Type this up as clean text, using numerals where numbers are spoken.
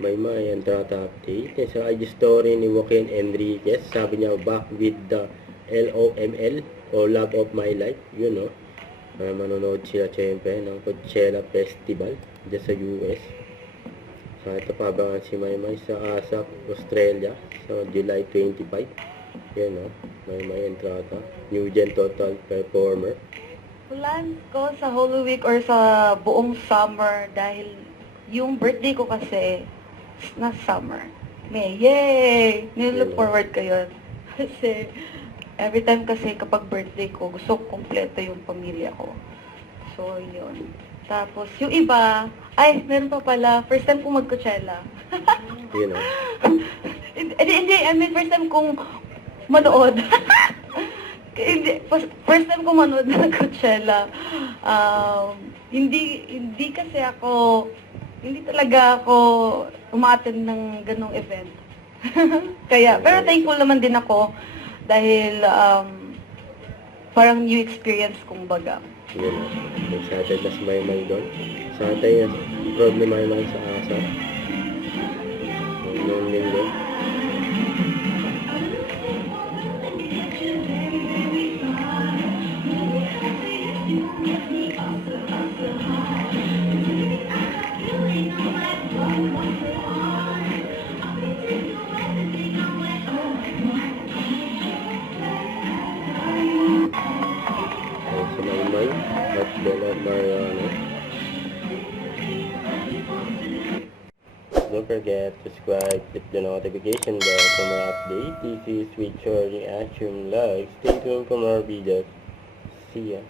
May entrata update. Sa IG story ni Joaquin Enriquez, sabi niya, back with the LOML o Love of My Life. Yun, no? Manonood sila syempre ng Coachella Festival dyan sa US. So, ito pabangan si Maymay sa ASAP, Australia, sa July 25. Yan, no? Maymay entrata. New Gen Total Performer. Plans ko sa Holy Week or sa buong summer dahil yung birthday ko kasi na summer. May, yay! Nilook forward ko yun. Kasi every time kasi kapag birthday ko, gusto ko kompleto yung pamilya ko. So, yun. Tapos, yung iba, ay, meron pa pala, first time kong mag-Coachella. Yun, no? Hindi, I mean, first time kong manood. Hindi, first time ko manood ng Coachella. Hindi kasi ako, hindi talaga ako umattend ng ganong event. Kaya, pero thankful naman din ako dahil parang new experience kung baga. Yun, excited na si Maymay doon. Saan tayo proud ni Maymay sa ASAP? Noong linggo. Si Maymay at Bella Mariano. Don't forget to subscribe, click the notification bell for more updates. This is Sweet Reaction Live. Stay tuned for more videos. See ya.